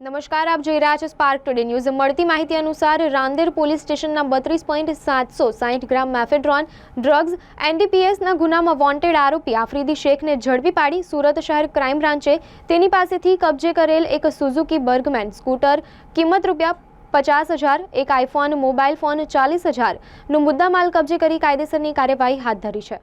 નમસ્કાર, આપ જોઈ રહ્યા છો સ્પાર્ક ટુડે ન્યૂઝ મળતી માહિતી અનુસાર રાંદેર પોલીસ સ્ટેશનના બત્રીસ પોઈન્ટ સાતસો સાઠ ગ્રામ મેફેડ્રોન, ડ્રગ્સ, એનડીપીએસના ગુનામાં વોન્ટેડ આરોપી આફ્રિદી શેખને ઝડપી પાડી સુરત શહેર ક્રાઇમ બ્રાન્ચે તેની પાસેથી કબજે કરેલ એક સુઝુકી બર્ગમેન સ્કૂટર, કિંમત રૂપિયા પચાસ હજાર, એક આઈફોન મોબાઈલ ફોન ચાલીસ હજારનું મુદ્દામાલ કબજે કરી કાયદેસરની કાર્યવાહી હાથ ધરી છે.